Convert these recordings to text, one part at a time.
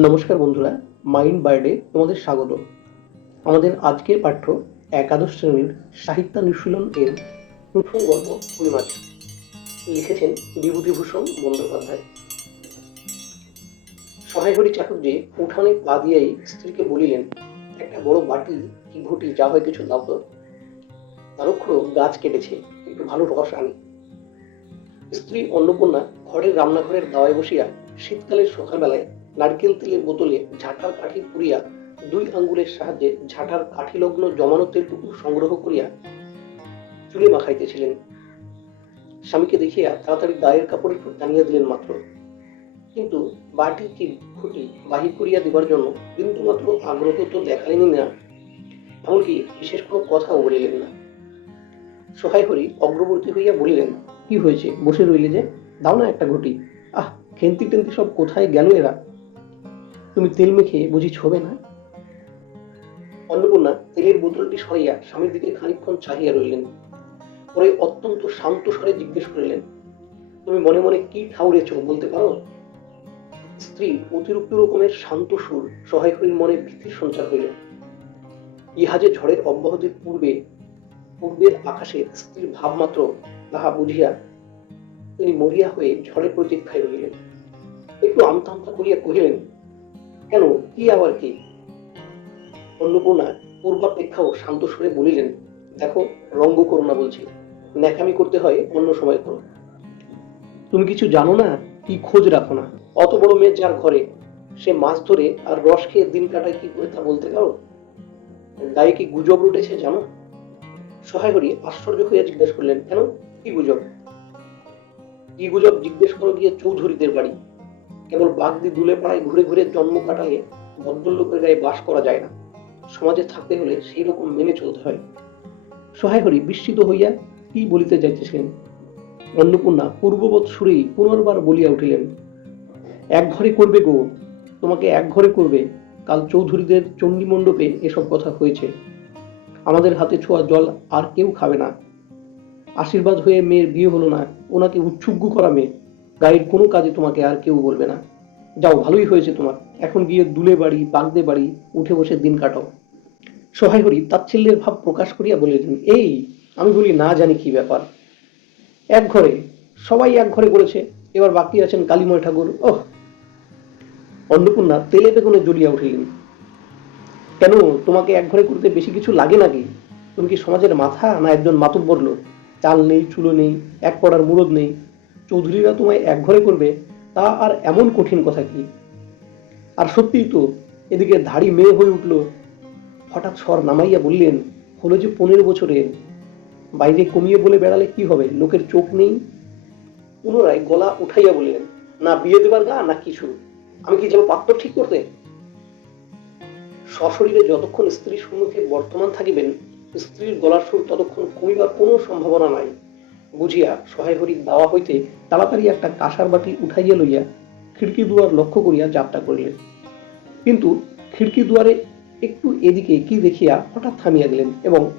নমস্কার বন্ধুরা, মাইন্ড বার্ডে তোমাদের স্বাগত। আমাদের আজকের পাঠ্য একাদশ শ্রেণির সাহিত্যানুশীলন এর প্রথম গল্প পূর্ণিমাছ লিখেছেন বিভূতিভূষণ বন্দ্যোপাধ্যায়। সহায়হরি চাটুর্যে উঠানে পা দিয়েই স্ত্রীকে বলিলেন, একটা বড় বাটি কি ঘটি, যা হয় কিছু দাও তো? তারক্ষ গাছ কেটেছে, একটু ভালো রস আনি। স্ত্রী অন্নপূর্ণা ঘরের রান্নাঘরের দাওয়ায় বসিয়া শীতকালের সকালবেলায় নারকেল তেলের বোতলে ঝাঁটার কাঠি পুড়িয়া দুই আঙ্গুলের সাহায্যে ঝাঁটার কাঠিলগ্ন জমানো তেলটুকু সংগ্রহ করিয়া চুলে মাখাইতেছিলেন। স্বামীকে দেখিয়া তাড়াতাড়ি গায়ের কাপড় একটু টানিয়া দিলেন মাত্র। কিন্তু বাটি কি খুঁটি বাহির করিয়া দেবার জন্য বিন্দু মাত্র আগ্রহ তো দেখালেনি না, এমনকি বিশেষ কোনো কথাও বলিলেন না। সহায় হরি অগ্রবর্তী হইয়া বলিলেন, কি হয়েছে? বসে রইলে যে? দাও না একটা ঘটি। আহ খেন্তি টেন্তি সব কোথায় গেল এরা? তুমি তেল মেখে বুঝি ছবে না? অন্নপূর্ণা তেলের বোতলটি সরাইয়া স্বামীর দিকে খানিকক্ষণ চাহিয়া রইলেন। পরে অত্যন্ত শান্ত স্বরে জিজ্ঞেস করিলেন, তুমি মনে মনে কি ঠাউরেছ বলতে পারো? স্ত্রী অতিরিক্ত রকমের শান্ত সুর, সহায় হরির মনে ভীতির সঞ্চার হইল। ইহা যে ঝড়ের অব্যাহতির পূর্বে, পূর্বের আকাশে স্ত্রীর ভাবমাত্র, তাহা বুঝিয়া তিনি মরিয়া হয়ে ঝড়ের প্রতীক্ষায় রইলেন। একটু আমতা আমতা করিয়া কহিলেন কেন? কি আবার কি? অন্নপূর্ণা পূর্বাপেক্ষাও শান্ত সুরে বলিলেন, দেখো, রঙ্গ করো না বলছি। ন্যাকামি করতে হয় অন্য সময় করো। তুমি কিছু জানো না? কি খোঁজ রাখো না। অত বড় মেয়ে যার ঘরে, সে মাছ ধরে আর রস খেয়ে দিন কাটায় কি করে তা বলতে পারো? গায়ে কি গুজব উঠেছে জানো? সহায় করি আশ্চর্য হইয়া জিজ্ঞেস করলেন, কেন? কি গুজব? কি গুজব? জিজ্ঞেস করো গিয়ে চৌধুরীদের বাড়ি। কেবল বাগদি দুলে পাড়ায় ঘুরে ঘুরে জন্ম কাটালে ভদ্রলোকের গায়ে বাস করা যায় না। সমাজে থাকতে হলে সেই রকম মেনে চলতে হয়। সহায় হরি, বিস্মিত হইয়া কি বলিতে যাইতেছিলেন অন্নপূর্ণা, পূর্ববৎ সুরেই পুনর্বার বলিয়া উঠিলেন, এক ঘরে করবে গো, তোমাকে এক ঘরে করবে। কাল চৌধুরীদের চণ্ডী মণ্ডপে এসব কথা হয়েছে। আমাদের হাতে ছোঁয়া জল আর কেউ খাবে না। আশীর্বাদ হয়ে মেয়ের বিয়ে হলো না, ওনাকে উৎসুগ্য করা মেয়ে। গায়ের কোনো কাজে তোমাকে আর কেউ বলবে না। যাও, ভালোই হয়েছে তোমার। এখন গিয়ে দুলে বাড়ি, বাগদে বাড়ি, উঠে বসে দিন কাটাও। সহায় হরি তাচ্ছিল্যের ভাব প্রকাশ করিয়া বলিলেন, এই, আমি বলি, না জানি কি ব্যাপার। এক ঘরে, সবাই এক ঘরে করেছে। এবার বাকি আছেন কালীময় ঠাকুর। ওহ! অন্নপূর্ণা তেলে বেগুনে জ্বলিয়া উঠিলেন। কেন, তোমাকে এক ঘরে করতে বেশি কিছু লাগে নাকি? তুমি কি সমাজের মাথা না একজন মাতব্বর লোক? চাল নেই, চুলো নেই, এক পড়ার মুরদ নেই চৌধুরীরা তোমায় এক ঘরে করবে, তা আর এমন কঠিন কথা কি? আর সত্যিই তো, এদিকে ধাড়ি মেয়ে হয়ে উঠল। হঠাৎ স্বর নামাইয়া বললেন, হলো যে পনেরো বছরে। বাইরে কমিয়ে বলে বেড়ালে কি হবে? লোকের চোখ নেই? পুনরায় গলা উঠাইয়া বললেন, না বিয়ে দেবার গা, না কিছু। আমি কি যাব পাত্র ঠিক করতে? সশরীরে যতক্ষণ স্ত্রীর সম্মুখে বর্তমান থাকিবেন, স্ত্রীর গলার সুর ততক্ষণ কমিবার কোনো সম্ভাবনা নাই। বুঝিয়া সহায় হরি দাওয়া হইতে তাড়াতাড়ি একটা কাঁসার বাটি উঠাইয়া লইয়া খিড়কি দুয়ার লক্ষ্য করিয়া যাত্রা করিলেন। কিন্তু খিড়কি দুয়ারে একটু এদিকে কি দেখিয়া হঠাৎ থামিয়া গেলেন এবং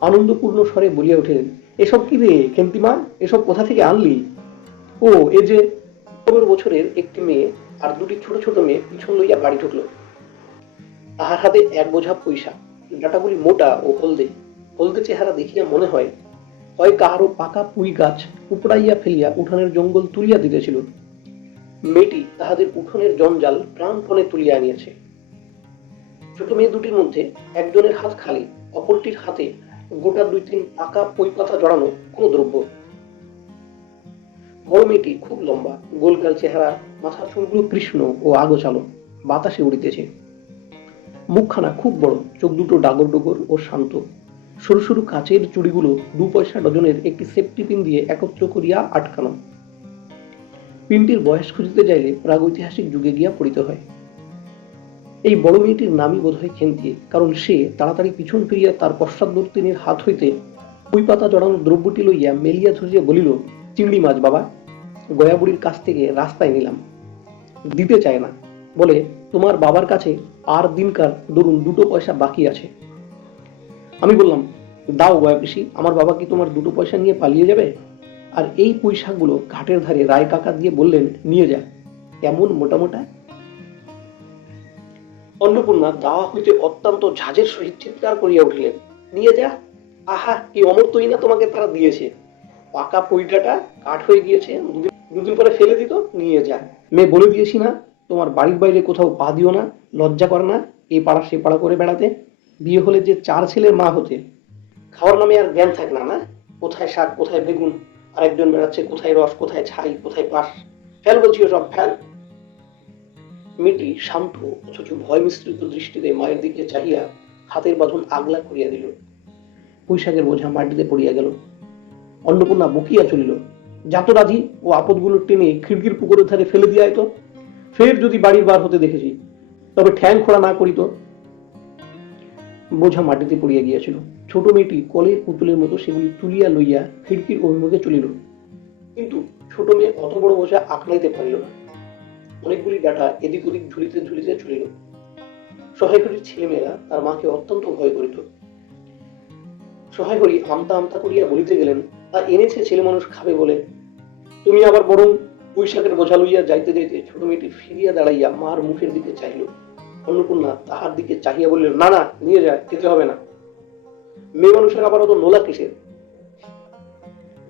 আনন্দপূর্ণ স্বরে বলিয়া উঠিলেন, এসব কি রে কেন্তিমা এসব কোথা থেকে আনলি? ও, এ যে পনেরো বছরের একটি মেয়ে আর দুটি ছোট ছোট মেয়ে পিছন লইয়া বাড়ি ঢুকল। তাহার হাতে এক বোঝা পয়সা। ডাটাগুলি মোটা ও হলদে। হলদে চেহারা দেখিয়া মনে হয় হয় কাহারও পাকা পুই গাছ উপড়াইয়া ফেলিয়া উঠানের জঙ্গল তুলিয়া দিতেছিল। মেয়েটি তাহাদের উঠোনের জঞ্জাল প্রাণপণে তুলিয়া আনিয়াছে। ছোট মেয়ে দুটির মধ্যে একজনের হাত খালি, অপরটির হাতে গোটা দুই তিন পাকা পই পাতা জড়ানো কোনো দ্রব্য। বড় মেয়েটি খুব লম্বা, গোলগাল চেহারা, মাথার চুলগুলো কৃষ্ণ ও আগোচালো বাতাসে উড়িতেছে। মুখখানা খুব বড়, চোখ দুটো ডাগর ডগর ও শান্ত। সরু সরু কাচের চুড়িগুলো দু পয়সা ডজনের একটি সেফটি পিন দিয়ে একত্র করিয়া আটকানো। পিনটির বয়স খুঁজিতে যাইলে প্রাগৈতিহাসিক যুগে গিয়া পড়িতে হয়। এই বড় মেয়েটির নামই বোধ হয় খেন্তিয়ে কারণ সে তাড়াতাড়ি পিছন ফিরিয়া তার পশ্চাৎবর্তিনীর হাত হইতে কুই পাতা জড়ানো দ্রব্যটি লইয়া মেলিয়া ধরিয়া বলিল, চিংড়ি মাছ, বাবা। গয়াবুড়ির কাছ থেকে রাস্তায় নিলাম। দিতে চায় না। বলে, তোমার বাবার কাছে আর দিনকার ধরুন দুটো পয়সা বাকি আছে। আমি বললাম, দাও গয়া পিসি আমার বাবা কি তোমার দুটো পয়সা নিয়ে পালিয়ে যাবে? আর এই পয়সাগুলো ঘাটের ধারে রায় কাকা দিয়ে বললেন, নিয়ে যা, কেমন মোটা মোটা? অন্নপূর্ণা দাওয়া হইতে অত্যন্ত ঝাঁঝের সহিত চিৎকার করিয়া উঠিলেন, নিয়ে যা, আহা, কি অমর্তই না তোমাকে তারা দিয়েছে। পাকা পইটাটা কাঠ হয়ে গিয়েছে, দুদিন পরে ফেলে দিত, নিয়ে যা। মেয়ে বলে দিয়েছি না, তোমার বাড়ির বাইরে কোথাও পা দিও না, লজ্জা করে না এই পাড়া সে পাড়া করে বেড়াতে। বিয়ে হলে যে চার ছেলের মা হতে, খাওয়ার নামে আর জ্ঞান থাক না না? কোথায় শাক, কোথায় বেগুন? আরেকজন বেড়াচ্ছে, কোথায় রস, কোথায় ছাই, কোথায় পাশ? ফেল বলছি সব ফেল। মেয়েটি শান্ত, অথচ ভয় মিশ্রিত দৃষ্টিতে মায়ের দিকে চাহিয়া হাতের বাঁধন আগলা করিয়া দিল। বৈশাখের বোঝা মাটিতে পড়িয়া গেল। অন্নপূর্ণা বকিয়া চলিল যাত রাজি, ও আপদগুলো টেনে খিড়কির পুকুরের ধারে ফেলে দিয়া তো। ফের যদি বাড়ির বার হতে দেখেছি, তবে ঠ্যাং খোড়া না করিত বোঝা মাটিতে পড়িয়া গিয়াছিল। ছোট মেয়েটি কলের পুতুলের মতো সেগুলি তুলিয়া লইয়া খিড়কির অভিমুখে চলিল। কিন্তু ছোট মেয়ে অত বড় বোঝা আকলাইতে পারিল না। অনেকগুলি ডাটা এদিক ওদিক ঝুলিতে ঝুলিতে চলিল। সহায়করীর ছেলেমেয়েরা তার মাকে অত্যন্ত ভয় করিত। সহায়করী আমতা আমতা করিয়া বলিতে গেলেন, তা এনেছে ছেলে মানুষ খাবে বলে। তুমি আবার বরং বৈশাখের বোঝা লইয়া যাইতে যাইতে ছোট মেয়েটি ফিরিয়া দাঁড়াইয়া মার মুখের দিকে চাইল অন্নপূর্ণা তাহার দিকে চাহিয়া বললেন, না না, নিয়ে যায় খেতে হবে না। মেয়ে মানুষের আবার অত নোলা কিসের?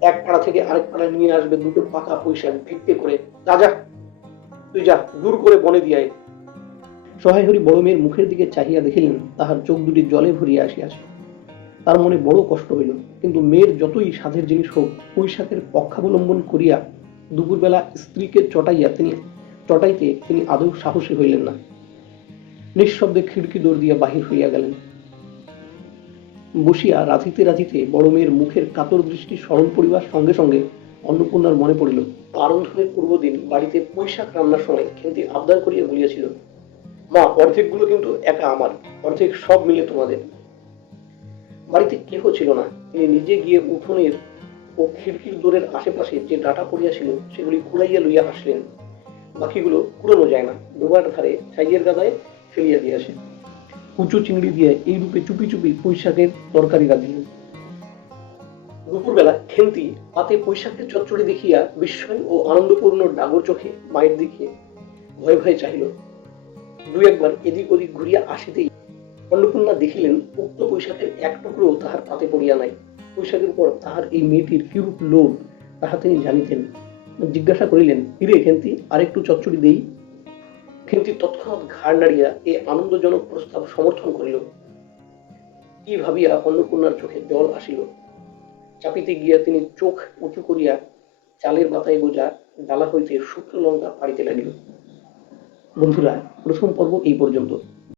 এক পাড়া থেকে আরেক পাড়ায় নিয়ে আসবে দুটো পাকা পয়সা ভিক্ষে করে। যা যা, তুই যা, দূর করে বনে দিয়াই সহায় হরি বড় মেয়ের মুখের দিকে চাহিয়া দেখিলেন, তাহার চোখ দুটি জলে ভরিয়া আসিয়াছে। তার মনে বড় কষ্ট হইল, কিন্তু মেয়ের যতই সাধের জিনিস হোক বৈশাখের পক্ষাবলম্বন করিয়া দুপুরবেলা স্ত্রীকে চটাইয়া তিনি, চটাইতে তিনি আদৌ সাহসী হইলেন না। নিঃশব্দে খিড়কি দৌড় দিয়া বাহির হইয়া গেলেন। বসিয়া রাধিতে রাধিতে বড় মেয়ের মুখের কাতর দৃষ্টি স্মরণ পড়িবার সঙ্গে সঙ্গে অন্নপূর্ণার মনে পড়িল আরন্ধনের পূর্বদিন বাড়িতে পৈশাক রান্নার সময় খেন্তি আবদার করিয়া বলিয়াছিল, মা, অর্ধেকগুলো কিন্তু একা আমার, অর্ধেক সব মিলে তোমাদের। বাড়িতে কেহ ছিল না, তিনি নিজে গিয়ে উঠোনের ও খিড়কির দোরের আশেপাশে যে ডাটা পড়িয়াছিল, সেগুলি কুড়াইয়া লইয়া আসলেন। বাকিগুলো কুড়ানো যায় না ডোবার ধারে ছাইয়ের গাদায় ফেলিয়া দিয়াছে কুচু চিংড়ি দিয়ে এই রূপে চুপি চুপি পৈশাকের তরকারি রাঁধিলেন দুপুরবেলা খেন্তি পাতে পৈশাকের চচ্চড়ি দেখিয়া বিস্ময় ও আনন্দপূর্ণ ডাগর চোখে মায়ের দিকে ভয়ে ভয়ে চাহিল। দুই একবার এদিক ওদিক ঘুরিয়া আসিতেই অন্নপূর্ণা দেখিলেন উক্ত বৈশাখের এক টুকরো তাহার পাতে পড়িয়া নাই। বৈশাখের পর তাহার এই মেয়েটির কিরূপ লোভ তাহা তিনি জানিতেন। জিজ্ঞাসা করিলেন হিরে খেন্তি, আরেকটু চচ্চড়ি দেই? খেন্তি তৎক্ষণাৎ ঘাড় নাড়িয়া এই আনন্দজনক প্রস্তাব সমর্থন করিল। কি ভাবিয়া অন্নপূর্ণার চোখে জল আসিল। চাপিতে গিয়া তিনি চোখ উঁচু করিয়া চালের বাতায় গোজা ডালা হইতে শুকনো লঙ্কা পাড়িতে লাগিল। বন্ধুরা, প্রথম পর্ব এই পর্যন্ত।